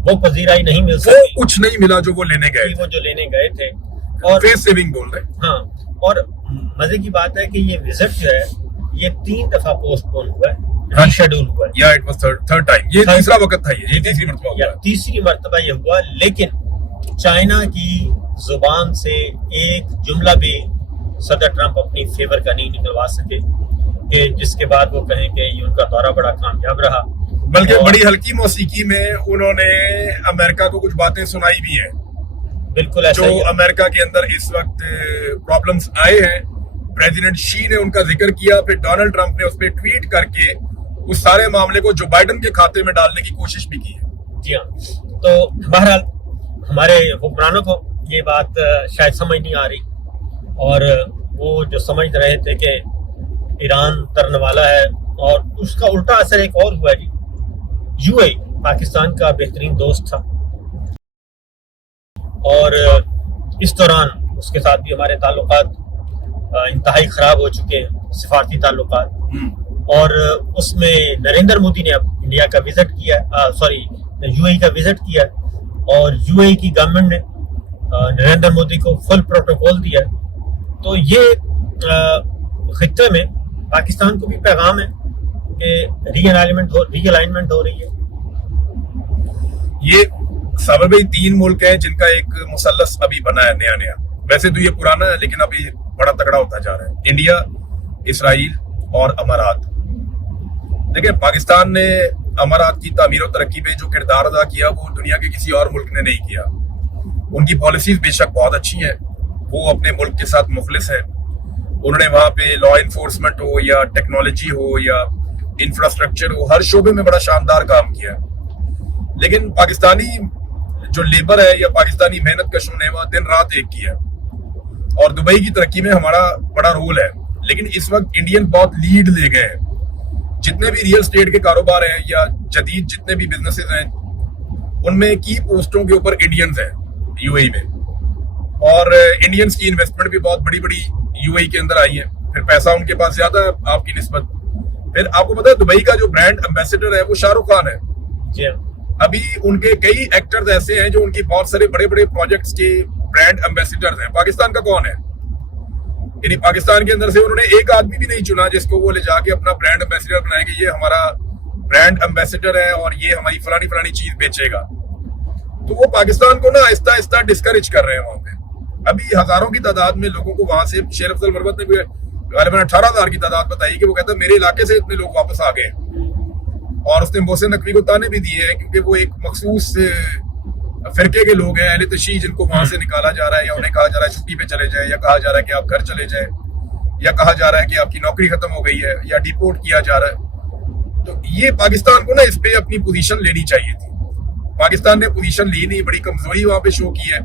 وہ پذیرائی نہیں مل وہ سکی کچھ نہیں ملا جو وہ لینے گئے وہ جو لینے گئے تھے. اور فیس سیونگ بول رہے ہیں. ہاں، اور مزے کی بات ہے کہ یہ وزٹ جو ہے یہ 3 دفعہ پوسٹ پون ہوا ہے، ری شیڈول ہوا ہے. یا اٹ واز تھرڈ ٹائم. یہ تیسرا وقت تھا. یہ تیسری مرتبہ ہوا یا ہے. تیسری مرتبہ یہ ہوا. لیکن چائنا کی زبان سے ایک جملہ بھی صدر ٹرمپ اپنی فیور کا نہیں نکلوا سکے کہ جس کے بعد وہ کہیں کہ یہ ان کا دورہ بڑا کامیاب رہا. بلکہ بڑی ہلکی موسیقی میں انہوں نے امریکہ کو کچھ باتیں سنائی بھی ہیں بالکل ایسا جو ہی ہے. امریکہ کے اندر اس وقت پرابلمز آئے ہیں. پریزیڈنٹ شی نے ان کا ذکر کیا, پھر ڈونلڈ ٹرمپ نے اس پہ ٹویٹ کر کے اس سارے معاملے کو جو بائیڈن کے کھاتے میں ڈالنے کی کوشش بھی کی ہے. جی ہاں, تو بہرحال ہمارے حکمرانوں کو یہ بات شاید سمجھ نہیں آ رہی, اور وہ جو سمجھ رہے تھے کہ ایران ترنے والا ہے, اور اس کا الٹا اثر ایک اور ہوا جی. یو اے پاکستان کا بہترین دوست تھا, اور اس دوران اس کے ساتھ بھی ہمارے تعلقات انتہائی خراب ہو چکے ہیں, سفارتی تعلقات. اور اس میں نریندر مودی نے اب انڈیا کا وزٹ کیا, یو اے کا وزٹ کیا, اور یو اے کی گورنمنٹ نے نریندر مودی کو فل پروٹوکول دیا. تو یہ خطے میں پاکستان کو بھی پیغام ہے کہ ری الائنمنٹ ہو رہی ہے. یہ صابر بھائی 3 ملک ہیں جن کا ایک مثلث ابھی بنا ہے نیا. ویسے تو یہ پرانا ہے لیکن ابھی بڑا تگڑا ہوتا جا رہا ہے. انڈیا, اسرائیل اور امارات. دیکھیں, پاکستان نے امارات کی تعمیر و ترقی میں جو کردار ادا کیا وہ دنیا کے کسی اور ملک نے نہیں کیا. ان کی پالیسیز بے شک بہت اچھی ہیں, وہ اپنے ملک کے ساتھ مخلص ہیں. انہوں نے وہاں پہ لا انفورسمنٹ ہو یا ٹیکنالوجی ہو یا انفراسٹرکچر ہو, ہر شعبے میں بڑا شاندار کام کیا. لیکن پاکستانی جو لیبر ہے یا پاکستانی محنت کشوں نے وہاں دن رات ایک کیا, اور دبئی کی ترقی میں ہمارا بڑا رول ہے. لیکن اس وقت انڈین بہت لیڈ لے گئے ہیں. جتنے بھی ریئل اسٹیٹ کے کاروبار ہیں یا جدید جتنے بھی بزنسز ہیں, ان میں کی پوسٹوں کے اوپر انڈینز ہیں یو اے میں, اور انڈینز کی انویسٹمنٹ بھی بہت بڑی بڑی یو اے کے اندر آئی ہے. پھر پیسہ ان کے پاس زیادہ ہے آپ کی نسبت. پھر آپ کو پتا ہے دبئی کا جو برانڈ امبیسڈر ہے وہ شاہ رخ خان ہے. جی ہاں, ابھی ان کے کئی ایکٹرز ایسے ہیں جو ان کی بہت سارے بڑے بڑے پروجیکٹس کے برانڈ امبیسڈرز ہیں. پاکستان کا کون ہے؟ یعنی پاکستان کے اندر سے انہوں نے ایک آدمی بھی نہیں چنا جس کو وہ لے جا کے اپنا برانڈ امبیسڈر بنائے کہ یہ ہمارا برانڈ امبیسڈر ہے اور یہ ہماری فلانی چیز بیچے گا. تو وہ پاکستان کو نا آہستہ آہستہ ڈسکریج کر رہے ہیں وہاں پہ. ابھی ہزاروں کی تعداد میں لوگوں کو وہاں سے, شیر افضل مربت نے بھی غالباً 18,000 کی تعداد بتائی کہ وہ کہتا ہے میرے علاقے سے اتنے لوگ واپس آ گئے. اور اس نے محسن نقوی کو تانے بھی دیے ہیں کیونکہ وہ ایک مخصوص فرقے کے لوگ ہیں, اہل تشیع, جن کو وہاں سے نکالا جا رہا ہے, یا انہیں کہا جا رہا ہے چھٹی پہ چلے جائیں, یا کہا جا رہا ہے کہ آپ گھر چلے جائیں, یا کہا جا رہا ہے کہ آپ کی نوکری ختم ہو گئی ہے, یا ڈیپورٹ کیا جا رہا ہے. تو یہ پاکستان کو نا اس پہ اپنی پوزیشن لینی چاہیے تھی. پاکستان نے پوزیشن لی نہیں, بڑی کمزوری وہاں پہ شو کی ہے.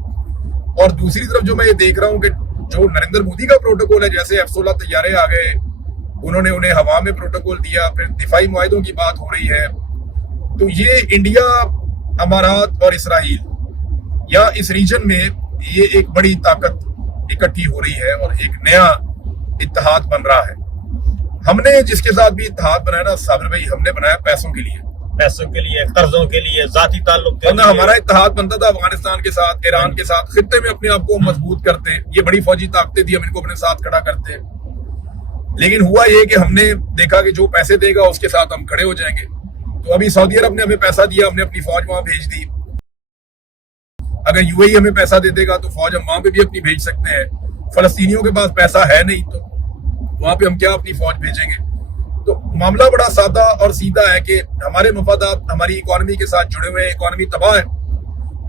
اور دوسری طرف جو میں یہ دیکھ رہا ہوں کہ جو نریندر مودی کا پروٹوکول ہے, جیسے F-16 طیارے آ گئے, انہوں نے انہیں ہوا میں پروٹوکول دیا, پھر دفاعی معاہدوں کی بات ہو رہی ہے. تو یہ انڈیا, امارات اور اسرائیل یا اس ریجن میں یہ ایک بڑی طاقت اکٹھی ہو رہی ہے اور ایک نیا اتحاد بن رہا ہے. ہم نے جس کے ساتھ بھی اتحاد بنایا نا صابر بھائی, ہم نے بنایا پیسوں کے لیے, قرضوں کے لیے, ذاتی تعلق کے لیے. ہمارا اتحاد بنتا تھا افغانستان کے ساتھ, ایران کے ساتھ, خطے میں اپنے آپ کو مضبوط کرتے. یہ بڑی فوجی طاقتیں تھی, ہم ان کو اپنے ساتھ کھڑا کرتے. لیکن ہوا یہ کہ ہم نے دیکھا کہ جو پیسے دے گا اس کے ساتھ ہم کھڑے ہو جائیں گے. تو ابھی سعودی عرب نے ہمیں پیسہ دیا, ہم نے اپنی فوج وہاں بھیج دی. اگر یو اے ہمیں پیسہ دے دے گا تو فوج ہم وہاں پہ بھی اپنی بھیج سکتے ہیں. فلسطینیوں کے پاس پیسہ ہے نہیں تو وہاں پہ ہم کیا اپنی فوج بھیجیں گے. تو معاملہ بڑا سادہ اور سیدھا ہے کہ ہمارے مفادات ہماری اکانومی کے ساتھ جڑے ہوئے ہیں. اکانومی تباہ ہے,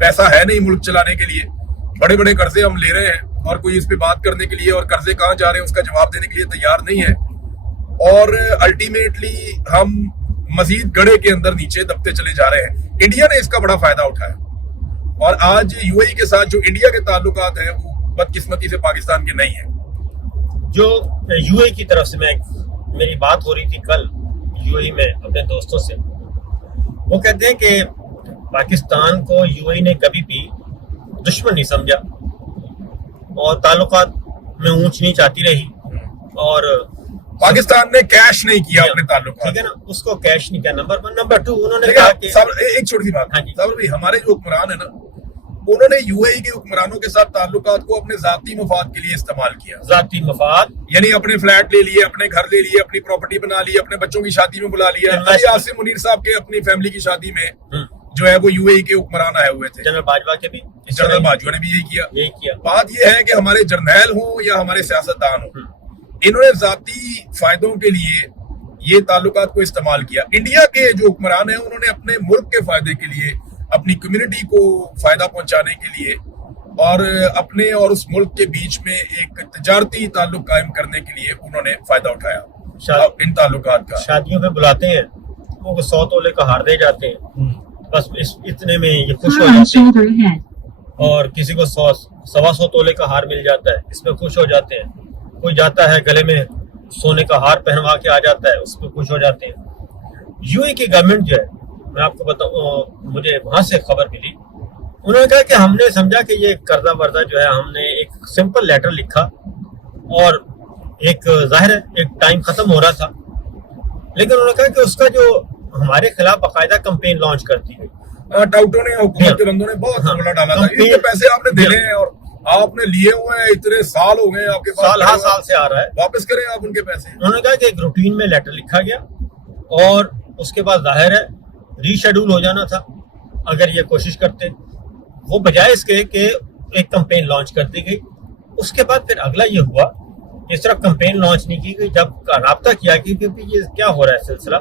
پیسہ ہے نہیں ملک چلانے کے لیے, بڑے بڑے قرضے ہم لے رہے ہیں, اور کوئی اس پہ بات کرنے کے لیے اور قرضے کہاں جا رہے ہیں اس کا جواب دینے کے لیے تیار نہیں ہے. اور الٹیمیٹلی ہم مزید گڑھے کے اندر نیچے دبتے چلے جا رہے ہیں. انڈیا نے اس کا بڑا فائدہ اٹھایا, اور آج یو اے کے ساتھ جو انڈیا کے تعلقات ہیں وہ بدقسمتی سے پاکستان کے نہیں ہیں. جو یو اے کی طرف سے میری بات ہو رہی تھی کل یو اے میں اپنے دوستوں سے, وہ کہتے ہیں کہ پاکستان کو یو اے نے کبھی بھی دشمن نہیں سمجھا, اور تعلقات میں اونچ نیچ آتی رہی, اور پاکستان نے کیش نہیں کیا اپنے تعلقات، ٹھیک ہے نا، اس کو کیش نہیں کیا، نمبر 1۔ نمبر 2 انہوں نے ایک کہا کہ چھوٹی سی بات، صابر بھائی ہمارے جو حکمران ہیں نا، انہوں نے یو اے ای کے حکمرانوں کے ساتھ تعلقات کو اپنے ذاتی مفاد کے لیے استعمال کیا، ذاتی مفاد، یعنی اپنے فلیٹ لے لیے، اپنے گھر لے لیے، اپنی پراپرٹی بنا لی، اپنے بچوں کی شادی میں بلا لیا۔ ابھی عاصم منیر صاحب کے اپنی فیملی کی شادی میں جو ہے وہ یو اے ای کے حکمران آئے ہوئے تھے، جنرل باجوہ کے بھی، جنرل باجوہ نے بھی یہی کیا۔ کیا۔ بات یہ ہے کہ ہمارے جرنیل ہوں یا ہمارے سیاستدان ہوں، انہوں نے ذاتی فائدوں کے لیے یہ تعلقات کو استعمال کیا۔ انڈیا کے جو حکمران ہیں انہوں نے اپنے ملک کے فائدے کے لیے، اپنی کمیونٹی کو فائدہ پہنچانے کے لیے اور اپنے اور اس ملک کے بیچ میں ایک تجارتی تعلق قائم کرنے کے لیے انہوں نے فائدہ اٹھایا ان تعلقات کا۔ شادیوں پہ بلاتے ہیں، وہ 100 تولے کا ہار دے جاتے ہیں، بس اتنے میں یہ خوش ہو جاتے ہیں، اور کسی کو 100 تولے کا ہار مل جاتا ہے، اس میں خوش ہو جاتے ہیں۔ کوئی جاتا ہے گلے میں سونے کا ہار پہنوا کے آ جاتا ہے، اس پہ خوش ہو جاتے ہیں۔ یو اے کی گورنمنٹ جو ہے، میں آپ کو بتاؤں، مجھے وہاں سے خبر ملی، انہوں نے کہا کہ ہم نے سمجھا کہ یہ قرضہ ورضہ جو ہے، ہم نے ایک سمپل لیٹر لکھا، اور ایک ظاہر ہے ایک ٹائم ختم ہو رہا تھا، لیکن انہوں نے کہا کہ اس کا جو ہمارے خلاف باقاعدہ کمپین لانچ کر دی گئی۔ ٹاؤٹوں نے، حکومت کے بندوں نے بہت حملہ ڈالا تھا، ان کے پیسے آپ نے دینے ہیں اور آپ نے لیے ہوئے ہیں، اتنے سال ہو گئے آپ کے پاس، سال سے آ رہا ہے، واپس کریں آپ ان کے پیسے۔ انہوں نے کہا کہ ایک روٹین میں لیٹر لکھا گیا، اور اس کے بعد ظاہر ہے ری شیڈول ہو جانا تھا اگر یہ کوشش کرتے، وہ بجائے اس کے کہ ایک کمپین لانچ کر دی گئی۔ اس کے بعد پھر اگلا یہ ہوا، اس طرح کمپین لانچ نہیں کی گئی، جب رابطہ کیا کہ یہ کیا ہو رہا ہے سلسلہ،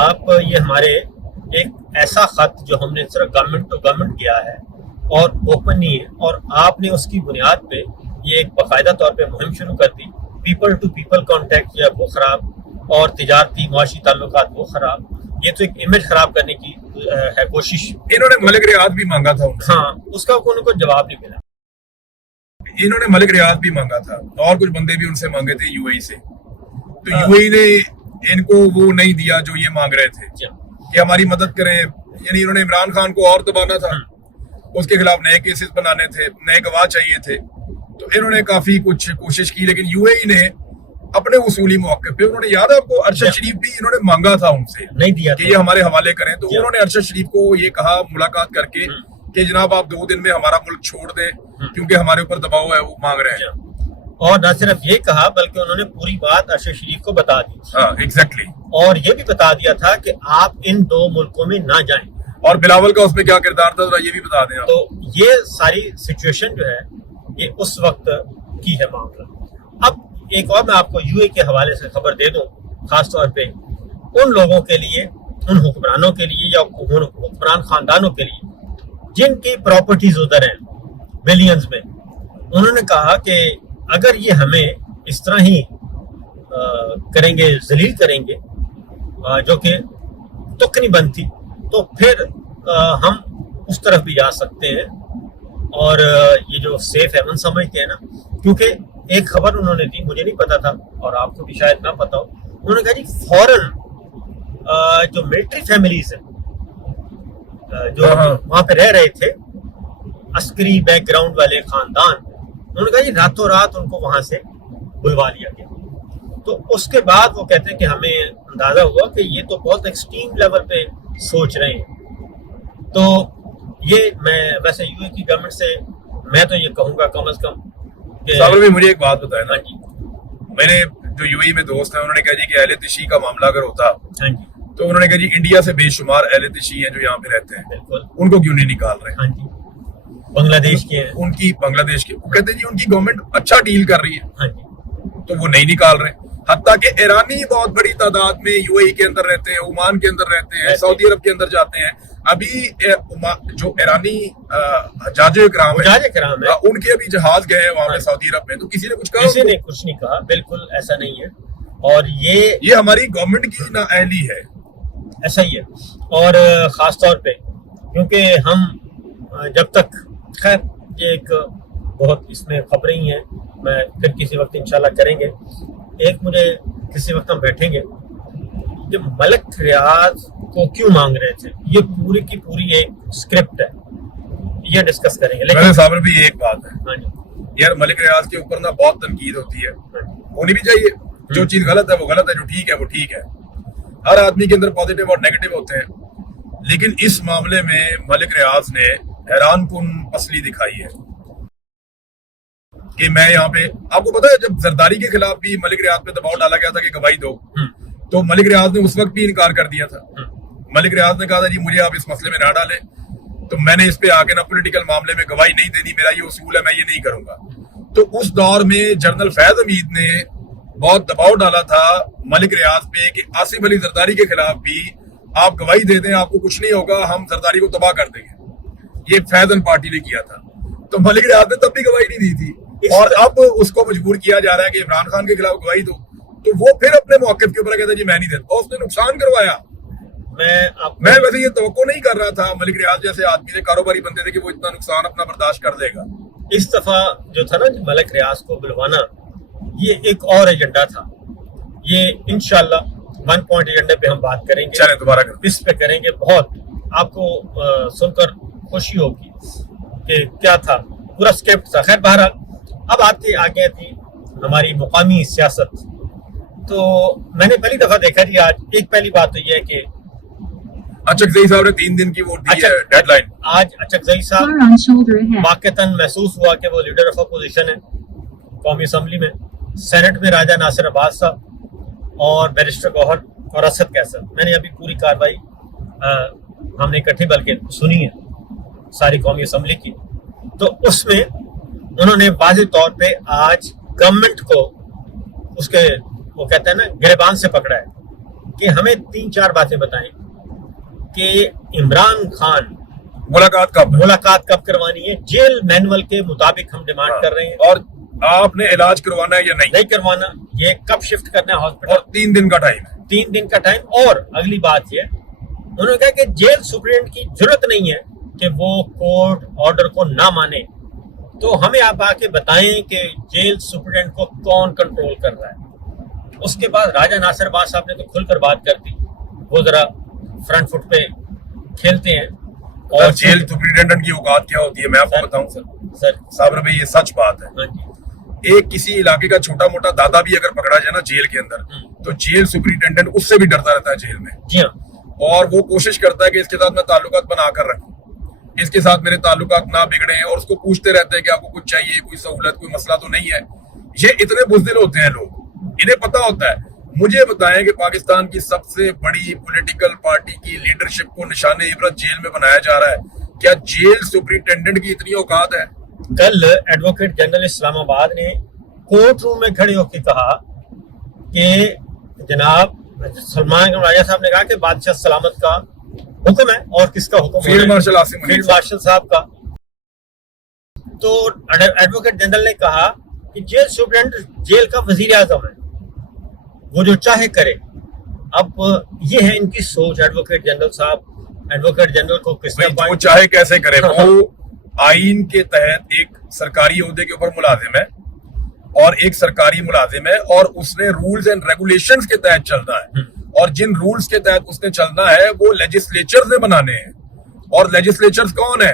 آپ یہ ہمارے ایک ایسا خط جو ہم نے اس طرح گورنمنٹ ٹو گورنمنٹ کیا ہے اور اوپن نہیں ہے، اور آپ نے اس کی بنیاد پہ یہ ایک باقاعدہ طور پہ مہم شروع کر دی، پیپل ٹو پیپل کانٹیکٹ جو ہے وہ خراب، اور تجارتی معاشی تعلقات وہ خراب، یہ تو ایک امیج خراب کرنے کی ہے کوشش۔ انہوں نے ملک ریاض بھی مانگا تھا، ہاں، اس کا ان کو جواب نہیں ملا۔ انہوں نے ملک ریاض بھی مانگا تھا، اور کچھ بندے بھی ان سے مانگے تھے یو اے ای سے، تو یو اے ای نے ان کو وہ نہیں دیا جو یہ مانگ رہے تھے کہ ہماری مدد کریں، یعنی انہوں نے عمران خان کو اور دبانا تھا، اس کے خلاف نئے کیسز بنانے تھے، نئے گواہ چاہیے تھے، تو انہوں نے کافی کچھ کوشش کی، لیکن یو اے ای نے اپنے اصولی موقع پہ، انہوں نے، یاد ہے آپ کو، ارشد شریف بھی انہوں نے مانگا تھا ان سے، نہیں دیا کہ یہ ہمارے حوالے کریں، تو انہوں نے ارشد شریف کو یہ کہا ملاقات کر کے کہ جناب آپ 2 دن میں ہمارا ملک چھوڑ دیں، کیونکہ ہمارے اوپر دباؤ ہے، وہ مانگ رہے ہیں۔ اور نہ صرف یہ کہا بلکہ انہوں نے پوری بات ارشد شریف کو بتا دی، ہاں ایگزیکٹلی، اور یہ بھی بتا دیا تھا کہ آپ ان 2 ملکوں میں نہ جائیں۔ اور بلاول کا اس میں کیا کردار تھا ذرا یہ بھی بتا دیں آپ۔ تو یہ ساری سچویشن جو ہے یہ اس وقت کی ہے معاملہ۔ اب ایک اور میں آپ کو یو اے کے حوالے سے خبر دے دوں، خاص طور پہ ان لوگوں کے لیے، ان حکمرانوں کے لیے یا حکمران خاندانوں کے لیے جن کی پراپرٹیز ادھر ہیں بلینز میں، انہوں نے کہا کہ اگر یہ ہمیں اس طرح ہی کریں گے، ذلیل کریں گے، جو کہ تک نہیں بنتی، تو پھر ہم اس طرف بھی جا سکتے ہیں، اور یہ جو سیف ہیون سمجھتے ہیں نا، کیونکہ ایک خبر انہوں نے دی، مجھے نہیں پتا تھا اور آپ کو بھی شاید نہ پتا ہو، انہوں نے کہا جی فوراً جو ملٹری فیملیز ہیں جو وہاں پہ رہ رہے تھے، عسکری بیک گراؤنڈ والے خاندان، انہوں نے کہا جی راتوں رات ان کو وہاں سے بلوا لیا گیا۔ تو اس کے بعد وہ کہتے ہیں کہ ہمیں اندازہ ہوا کہ یہ تو بہت ایکسٹریم لیول پہ سوچ رہے ہیں۔ تو یہ میں ویسے یو اے کی گورنمنٹ سے میں تو یہ کہوں گا کم از کم کہ صابر بھی مجھے ایک بات بتائے نا، ہاں جی، میں نے جو یو اے میں دوست ہیں انہوں نے کہا جی کہ اہل تشیع کا معاملہ اگر ہوتا ہاں جی، تو انہوں نے کہا جی انڈیا سے بے شمار اہل تشیع ہیں جو یہاں پہ رہتے ہیں، بالکل، ان کو کیوں نہیں نکال رہے؟ ہاں جی، بنگلہ دیش کے ہیں، ان کی بنگلہ دیش کے، وہ کہتے ہیں جی ان کی گورنمنٹ اچھا ڈیل کر رہی ہے، ہاں جی، تو وہ نہیں نکال رہے۔ حتیٰ کہ ایرانی بہت بڑی تعداد میں یو اے ای کے اندر رہتے ہیں، عمان کے اندر رہتے ہیں، سعودی عرب کے اندر جاتے ہیں۔ ابھی جو ایرانی حجاج کرام ہیں ان کے ابھی جہاز گئے ہیں وہاں پہ سعودی عرب میں، تو کسی نے کچھ کہا؟ کسی نے کچھ نہیں کہا، بالکل ایسا نہیں ہے، اور یہ ہماری گورنمنٹ کی نااہلی ہے، ایسا ہی ہے۔ اور خاص طور پہ کیونکہ ہم جب تک، خیر یہ ایک بہت اس میں خبریں ہی ہیں، میں پھر کسی وقت انشاءاللہ کریں گے، ایک مجھے کسی وقت ہم بیٹھیں گے کہ ملک ریاض کو کیوں مانگ رہے تھے، یہ پوری کی پوری ایک اسکرپٹ ہے، یہ ڈسکس کریں گے۔ لیکن صابر بھی ایک بات ہے ہاں جی، یار، ملک ریاض کے اوپر نا بہت تنقید ہوتی ہے، ہونی بھی چاہیے، جو چیز غلط ہے وہ غلط ہے, جو ٹھیک ہے وہ ٹھیک ہے. ہر آدمی کے اندر پازیٹیو اور نیگیٹو ہوتے ہیں, لیکن اس معاملے میں ملک ریاض نے حیران کن پسلی دکھائی ہے کہ میں یہاں پہ, آپ کو پتا ہے جب زرداری کے خلاف بھی ملک ریاض پہ دباؤ ڈالا گیا تھا کہ گواہی دو, تو ملک ریاض نے اس وقت بھی انکار کر دیا تھا. ملک ریاض نے کہا تھا جی مجھے آپ اس مسئلے میں نہ ڈالیں, تو میں نے اس پہ آ کے نا پولیٹیکل معاملے میں گواہی نہیں دینی, میرا یہ اصول ہے, میں یہ نہیں کروں گا. تو اس دور میں جنرل فیض حمید نے بہت دباؤ ڈالا تھا ملک ریاض پہ کہ آصف علی زرداری کے خلاف بھی آپ گواہی دے دیں, آپ کو کچھ نہیں ہوگا, ہم زرداری کو تباہ کر دیں گے. یہ فیضن پارٹی نے کیا تھا, تو ملک ریاض نے تب بھی گواہی نہیں دی تھی, اور اب اس کو مجبور کیا جا رہا ہے کہ عمران خان کے خلاف گواہی دو, تو وہ پھر اپنے موقف کے اوپر کہتا ہے جی میں نہیں دیتا, اور اس نے نقصان کروایا. میں ویسے یہ توقع نہیں کر رہا تھا ملک ریاض جیسے آدمی سے, کاروباری بندے تھے, کہ وہ اتنا نقصان اپنا برداشت کر دے گا. اس دفعہ جو تھا نا ملک ریاض کو بلوانا, یہ ایک اور ایجنڈا تھا. یہ انشاءاللہ 1 پوائنٹ ایجنڈے پہ ہم بات کریں گے, چلیں دوبارہ اس پہ کریں گے. بہت آپ کو سن کر خوشی ہوگی کہ کیا تھا, پورا اسکرپٹ تھا. خیر بہرحال اب آتے آگے تھی ہماری مقامی سیاست. تو میں نے پہلی دفعہ دیکھا جی آج, ایک پہلی بات تو یہ ہے کہ اچکزئی صاحب نے 3 دن کی وہ دی ہے ڈیڈ لائن. آج اچکزئی صاحب واقعتاً محسوس ہوا کہ وہ لیڈر آف اپوزیشن ہے قومی اسمبلی میں. سینٹ میں راجہ ناصر عباس صاحب اور بیرسٹر گوہر اور اسد کیسر. میں نے ابھی پوری کاروائی ہم نے اکٹھے بلکہ سنی ہے ساری قومی اسمبلی کی, تو اس میں انہوں نے واضح طور پہ آج گورنمنٹ کو اس کے وہ کہتے ہیں نا گریبان سے پکڑا ہے کہ ہمیں 3-4 باتیں بتائیں کہ عمران خان ملاقات کب کروانی ہے. جیل مینول کے مطابق ہم ڈیمانڈ کر رہے ہیں, اور آپ نے علاج کروانا ہے یا نہیں کروانا, یہ کب شفٹ کرنا ہے ہاسپٹل, اور 3 دن کا ٹائم ہے. 3 دن کا ٹائم. اور اگلی بات یہ انہوں نے کہا کہ جیل سپرنٹینڈنٹ کی ضرورت نہیں ہے کہ وہ کورٹ آرڈر کو نہ مانے, تو ہمیں آپ آ کے بتائیں کہ جیل سپرنٹینڈنٹ کو کون کنٹرول کر رہا ہے. اس کے بعد راجہ ناصر عباس صاحب نے تو کھل کر بات کر دی, وہ ذرا فرنٹ فٹ پہ کھیلتے ہیں. اور جیل سپرنٹینڈنٹ کی اوقات کیا ہوتی ہے میں آپ کو بتاؤں سر صابر بھائی, یہ سچ بات ہے. ایک کسی علاقے کا چھوٹا موٹا دادا بھی اگر پکڑا جائے نا جیل کے اندر, تو جیل سپرنٹینڈنٹ اس سے بھی ڈرتا رہتا ہے جیل میں. جی ہاں, اور وہ کوشش کرتا ہے کہ اس کے ساتھ میں تعلقات بنا کر رکھوں, اس کے ساتھ میرے تعلقات نہ بگڑیں, اور اس کو پوچھتے رہتے ہیں کہ آپ کو کچھ چاہیے, کوئی سہولت, کوئی مسئلہ تو نہیں ہے. یہ اتنے بزدل ہوتے ہیں لوگ, انہیں پتا ہوتا ہے. مجھے بتائیں کہ پاکستان کی سب سے بڑی پولیٹیکل پارٹی کی لیڈرشپ کو نشان عبرت جیل میں بنایا جا رہا ہے, کیا جیل سپرنٹینڈنٹ کی اتنی اوقات ہے؟ کل ایڈوکیٹ جنرل اسلام آباد نے کورٹ روم میں کھڑے ہو کے کہا کہ جناب سلمان راجہ صاحب نے کہا کہ بادشاہ سلامت کا حکم ہے, اور کس کا حکم؟ Field marshal Asim field marshal صاحب کا. تو ایڈوکیٹ جنرل نے کہا کہ جیل سپرنٹینڈنٹ جیل کا وزیر اعظم ہے, وہ جو چاہے کرے. اب یہ ہے ان کی سوچ. ایڈوکیٹ جنرل صاحب, ایڈوکیٹ جنرل کو کس نے وہ چاہے کیسے کرے, وہ آئین کے تحت ایک سرکاری عہدے کے اوپر ملازم ہے اور ایک سرکاری ملازم ہے, اور اس نے رولز اینڈ ریگولیشنز کے تحت چلنا ہے, اور جن رولز کے تحت اس نے چلنا ہے وہ لیجسلیچر نے بنانے ہیں. اور لیجسلیچرز کون ہے؟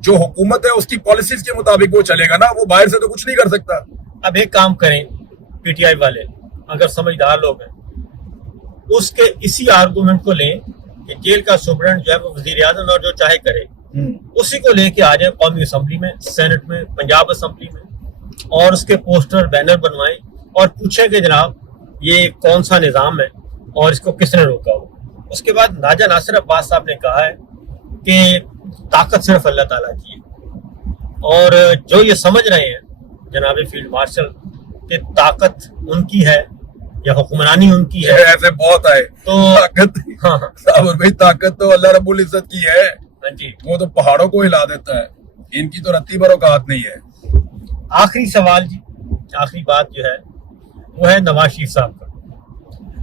جو حکومت ہے اس کی پالیسیز کے مطابق وہ چلے گا نا, وہ باہر سے تو کچھ نہیں کر سکتا. اب ایک کام کریں, پی ٹی آئی والے اگر سمجھدار لوگ ہیں, اس کے اسی آرگومنٹ کو لیں کہ جیل کا سپرنٹینڈنٹ جو ہے وہ وزیر اعظم اور جو چاہے کرے, اسی کو لے کے آ جائیں قومی اسمبلی میں, سینٹ میں, پنجاب اسمبلی میں, اور اس کے پوسٹر بینر بنوائیں اور پوچھیں کہ جناب یہ کون سا نظام ہے اور اس کو کس نے روکا ہو. اس کے بعد راجہ ناصر عباس صاحب نے کہا ہے کہ طاقت صرف اللہ تعالیٰ کی ہے, اور جو یہ سمجھ رہے ہیں جناب فیلڈ مارشل کہ طاقت ان کی ہے یا حکمرانی ان کی ہے, ایسے بہت آئے تو طاقت, صابر بھائی طاقت تو اللہ رب العزت کی ہے. ہاں جی, وہ تو پہاڑوں کو ہلا دیتا ہے, ان کی تو رتی بھر اوقات نہیں ہے. آخری سوال جی, آخری بات جو ہے وہ ہے نواز شریف صاحب کا.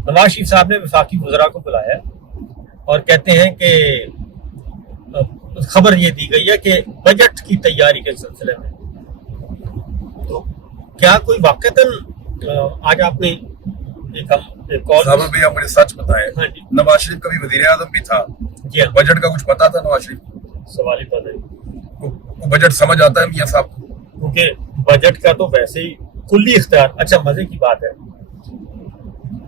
نواز شریف صاحب نے وفاقی وزراء کو بلایا اور کہتے ہیں کہ خبر یہ دی گئی ہے کہ بجٹ کی تیاری کے سلسلے میں, تو کیا کوئی واقعتاً آج آپ نے صاحب بھائی آپ مجھے سچ بتائیں, ہاں جی, نواز شریف کا بھی وزیر اعظم بھی تھا, جی ہاں, بجٹ کا کچھ پتا تھا نواز شریف کو؟ سوال ہی پتہ نہیں, بجٹ سمجھ آتا ہے میاں صاحب کو؟ کیونکہ بجٹ کا تو ویسے ہی کلی اختیار. اچھا مزے کی بات ہے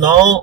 9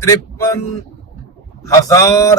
53,000